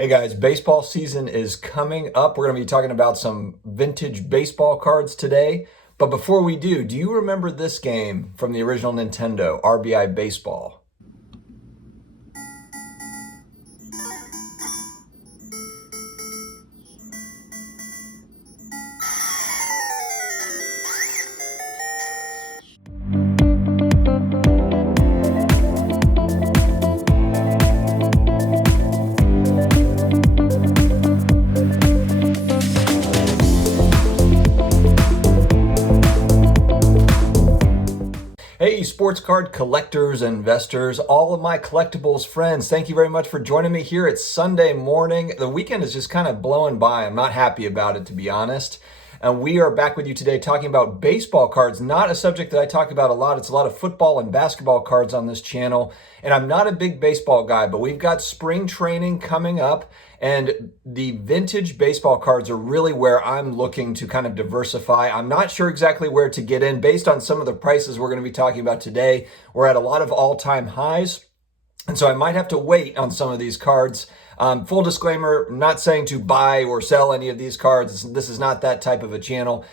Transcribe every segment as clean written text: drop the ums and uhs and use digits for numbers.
Hey guys, baseball season is coming up. We're going to be talking about some vintage baseball cards today. But before we do you remember this game from the original Nintendo, RBI Baseball? Hey, sports card collectors, investors, all of my collectibles friends, thank you very much for joining me here. It's Sunday morning. The weekend is just kind of blowing by. I'm not happy about it, to be honest. And we are back with you today talking about baseball cards, not a subject that I talk about a lot. It's a lot of football and basketball cards on this channel. And I'm not a big baseball guy, but we've got spring training coming up. And the vintage baseball cards are really where I'm looking to kind of diversify. I'm not sure exactly where to get in based on some of the prices we're going to be talking about today. We're at a lot of all-time highs. And so I might have to wait on some of these cards. Full disclaimer, I'm not saying to buy or sell any of these cards. This is not that type of a channel.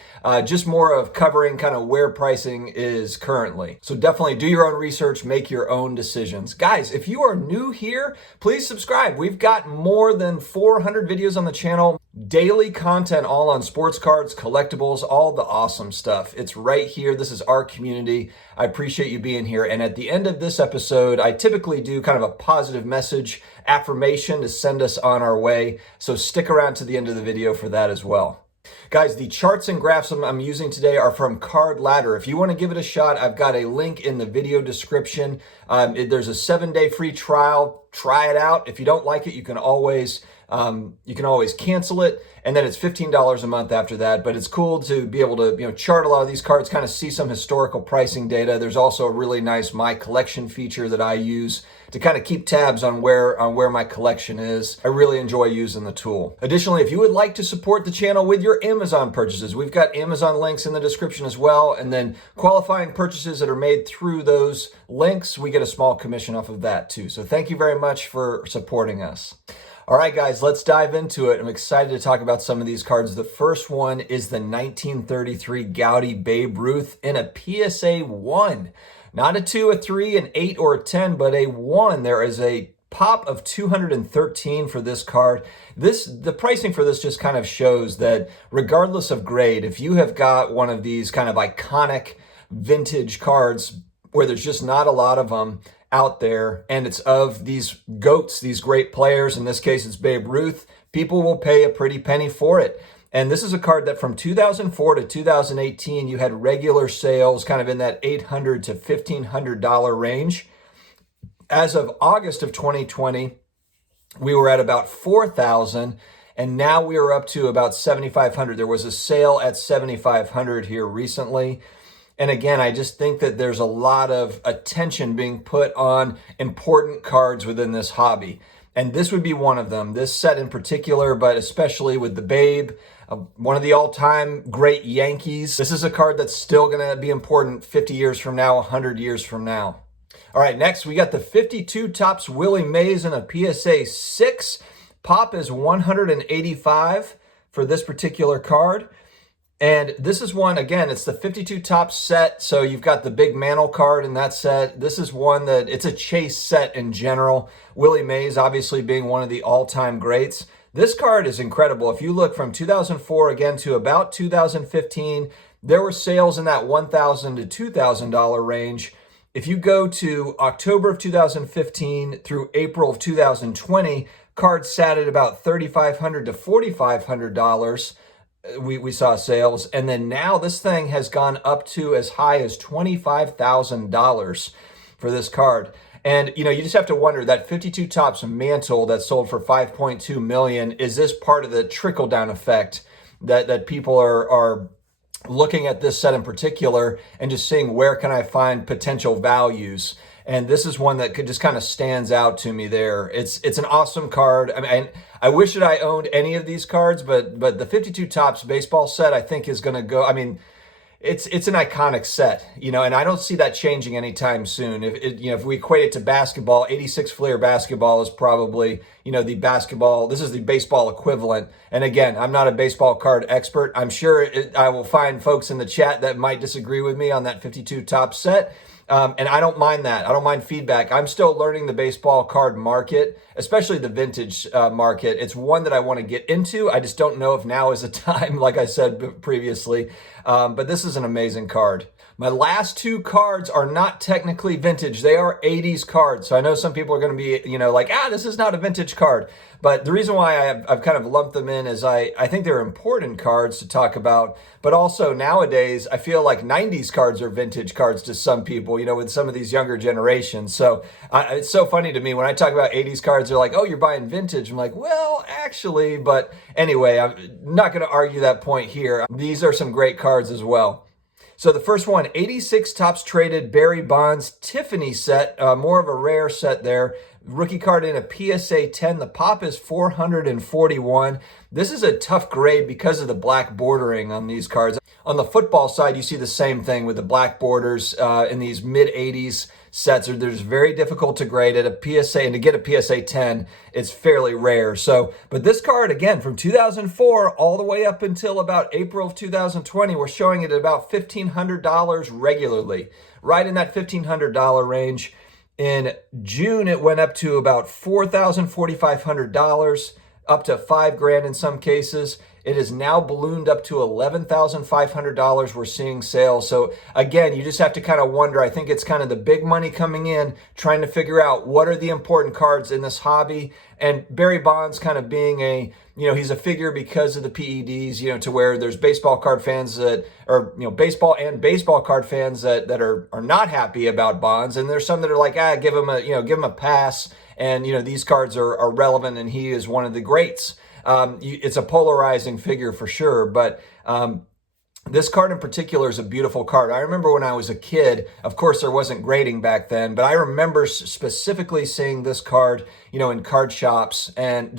Just more of covering kind of where pricing is currently. So definitely do your own research, make your own decisions. Guys, if you are new here, please subscribe. We've got more than 400 videos on the channel. Daily content all on sports cards, collectibles, all the awesome stuff. It's right here. This is our community. I appreciate you being here. And at the end of this episode, I typically do kind of a positive message, affirmation to send us on our way. So stick around to the end of the video for that as well. Guys, the charts and graphs I'm using today are from Card Ladder. If you want to give it a shot, I've got a link in the video description. There's a 7-day free trial. Try it out. If you don't like it, you can always cancel it, and then it's $15 a month after that. But it's cool to be able to chart a lot of these cards, kind of see some historical pricing data. There's also a really nice My Collection feature that I use to kind of keep tabs on where my collection is. I really enjoy using the tool. Additionally, if you would like to support the channel with your Amazon purchases, we've got Amazon links in the description as well. And then qualifying purchases that are made through those links, we get a small commission off of that too. So thank you very much for supporting us. All right, guys, let's dive into it. I'm excited to talk about some of these cards. The first one is the 1933 Gowdy Babe Ruth in a PSA 1. Not a 2, a 3, an 8, or a 10, but a 1. There is a pop of 213 for this card. The pricing for this just kind of shows that regardless of grade, if you have got one of these kind of iconic vintage cards where there's just not a lot of them out there, and it's of these GOATs, these great players, in this case it's Babe Ruth, people will pay a pretty penny for it. And this is a card that from 2004 to 2018, you had regular sales kind of in that $800 to $1,500 range. As of August of 2020, we were at about $4,000, and now we are up to about $7,500. There was a sale at $7,500 here recently. And again, I just think that there's a lot of attention being put on important cards within this hobby. And this would be one of them, this set in particular, but especially with the Babe, one of the all-time great Yankees. This is a card that's still going to be important 50 years from now, 100 years from now. All right, next we got the 52 Topps Willie Mays in a PSA 6. Pop is 185 for this particular card. And this is one, again, it's the 52 Topps set. So you've got the big Mantle card in that set. This is one that it's a chase set in general. Willie Mays obviously being one of the all-time greats. This card is incredible. If you look from 2004 again to about 2015, there were sales in that $1,000 to $2,000 range. If you go to October of 2015 through April of 2020, cards sat at about $3,500 to $4,500. We saw sales, and then now this thing has gone up to as high as $25,000 for this card. And you just have to wonder, that 52 Topps Mantle that sold for $5.2 million, is this part of the trickle down effect that people are looking at this set in particular and just seeing where can I find potential values? And this is one that could just kind of stands out to me there. It's an awesome card. I mean, I wish that I owned any of these cards, but the 52 Topps baseball set I think is going to go. I mean, it's an iconic set, and I don't see that changing anytime soon. If we equate it to basketball, 86 Fleer basketball is probably, the basketball, this is the baseball equivalent. And again, I'm not a baseball card expert. I'm sure I will find folks in the chat that might disagree with me on that 52 Topps set. And I don't mind that. I don't mind feedback. I'm still learning the baseball card market, especially the vintage market. It's one that I want to get into. I just don't know if now is a time, like I said previously. But this is an amazing card. My last two cards are not technically vintage. They are 80s cards. So I know some people are going to be, like, this is not a vintage card. But the reason why I've kind of lumped them in is I think they're important cards to talk about. But also nowadays, I feel like 90s cards are vintage cards to some people, with some of these younger generations. So it's so funny to me when I talk about 80s cards, they're like, oh, you're buying vintage. I'm like, well, actually, but anyway, I'm not going to argue that point here. These are some great cards as well. So the first one, 86 Topps Traded Barry Bonds Tiffany set, more of a rare set there. Rookie card in a PSA 10. The pop is 441. This is a tough grade because of the black bordering on these cards. On the football side, you see the same thing with the black borders in these mid-80s sets. They're just very difficult to grade at a PSA, and to get a PSA 10, it's fairly rare. So, but this card, again, from 2004 all the way up until about April of 2020, we're showing it at about $1,500 regularly, right in that $1,500 range. In June, it went up to about $4,000, $4,500, up to $5,000 in some cases. It is now ballooned up to $11,500. We're seeing sales. So again, you just have to kind of wonder. I think it's kind of the big money coming in, trying to figure out what are the important cards in this hobby. And Barry Bonds kind of being he's a figure because of the PEDs, to where there's baseball card fans that are, baseball and baseball card fans that are not happy about Bonds. And there's some that are like, give him a pass. And, these cards are relevant, and he is one of the greats. It's a polarizing figure for sure, but this card in particular is a beautiful card. I remember when I was a kid, of course there wasn't grading back then, but I remember specifically seeing this card, in card shops, and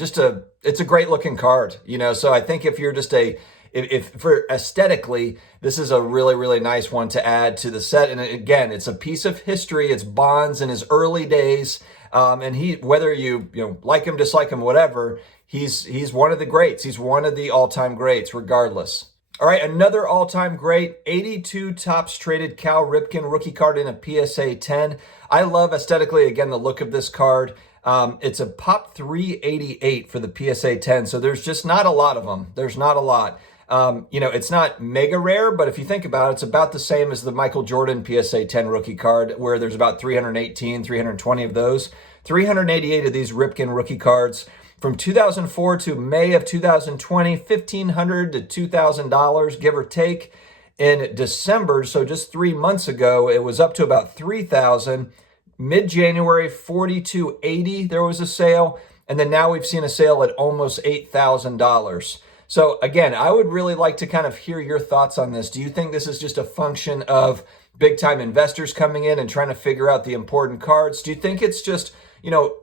it's a great looking card, so I think if you're just if for aesthetically, this is a really, really nice one to add to the set. And again, it's a piece of history. It's Bonds in his early days. And he, whether you like him, dislike him, whatever, he's one of the greats. He's one of the all-time greats, regardless. All right, another all-time great, 82 Topps Traded Cal Ripken rookie card in a PSA 10. I love aesthetically, again, the look of this card. It's a pop 388 for the PSA 10, so there's just not a lot of them. There's not a lot. It's not mega rare, but if you think about it, it's about the same as the Michael Jordan PSA 10 rookie card, where there's about 318, 320 of those. 388 of these Ripken rookie cards. From 2004 to May of 2020, $1,500 to $2,000, give or take. In December, so just 3 months ago, it was up to about $3,000. Mid-January, $4,280, there was a sale. And then now we've seen a sale at almost $8,000. So again, I would really like to kind of hear your thoughts on this. Do you think this is just a function of big-time investors coming in and trying to figure out the important cards? Do you think it's just,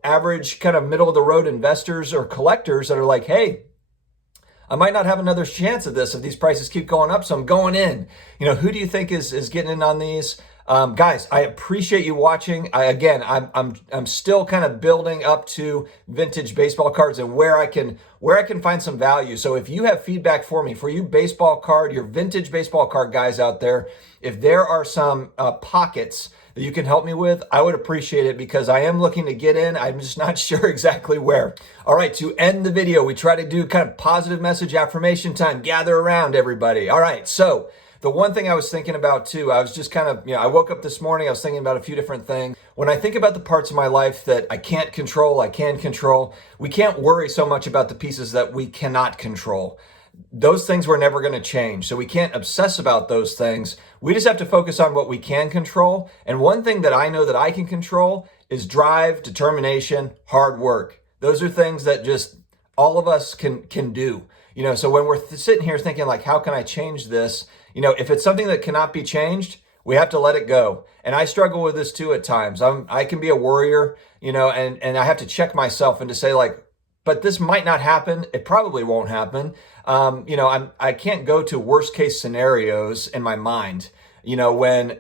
average kind of middle-of-the-road investors or collectors that are like, hey, I might not have another chance at this if these prices keep going up, so I'm going in. Who do you think is getting in on these? Guys, I appreciate you watching. I'm still kind of building up to vintage baseball cards and where I can find some value. So if you have feedback for me, for you your vintage baseball card guys out there, if there are some pockets that you can help me with, I would appreciate it, because I am looking to get in. I'm just not sure exactly where. All right, to end the video, we try to do kind of positive message affirmation time. Gather around, everybody. All right, so the one thing I was thinking about too, I was just kind of, I woke up this morning, I was thinking about a few different things. When I think about the parts of my life that I can't control, I can control, we can't worry so much about the pieces that we cannot control. Those things we're never going to change. So we can't obsess about those things. We just have to focus on what we can control. And one thing that I know that I can control is drive, determination, hard work. Those are things that just all of us can do. So when we're sitting here thinking like, how can I change this? If it's something that cannot be changed, we have to let it go. And I struggle with this too at times. I can be a worrier, and I have to check myself and to say like, but this might not happen. It probably won't happen. I can't go to worst case scenarios in my mind, when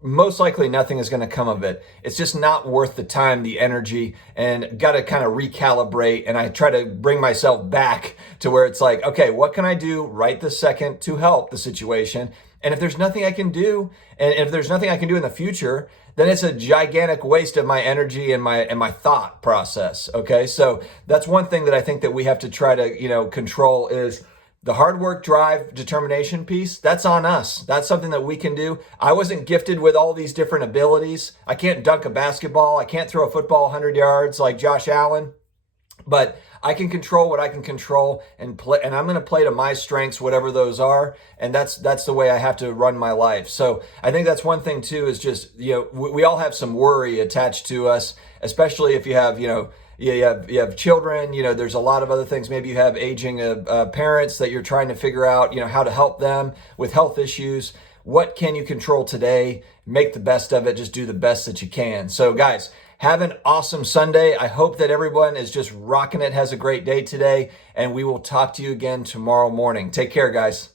most likely nothing is going to come of it. It's just not worth the time, the energy, and got to kind of recalibrate. And I try to bring myself back to where it's like, okay, what can I do right this second to help the situation? And if there's nothing I can do, and if there's nothing I can do in the future, then it's a gigantic waste of my energy and my thought process. Okay, so that's one thing that I think that we have to try to control is the hard work, drive, determination piece. That's on us. That's something that we can do. I wasn't gifted with all these different abilities. I can't dunk a basketball. I can't throw a football 100 yards like Josh Allen. But I can control what I can control and play, and I'm going to play to my strengths, whatever those are. And that's the way I have to run my life. So I think that's one thing too, is just, we all have some worry attached to us, especially if you have, you have children, there's a lot of other things. Maybe you have aging parents that you're trying to figure out, how to help them with health issues. What can you control today? Make the best of it. Just do the best that you can. So guys, have an awesome Sunday. I hope that everyone is just rocking it, has a great day today, and we will talk to you again tomorrow morning. Take care, guys.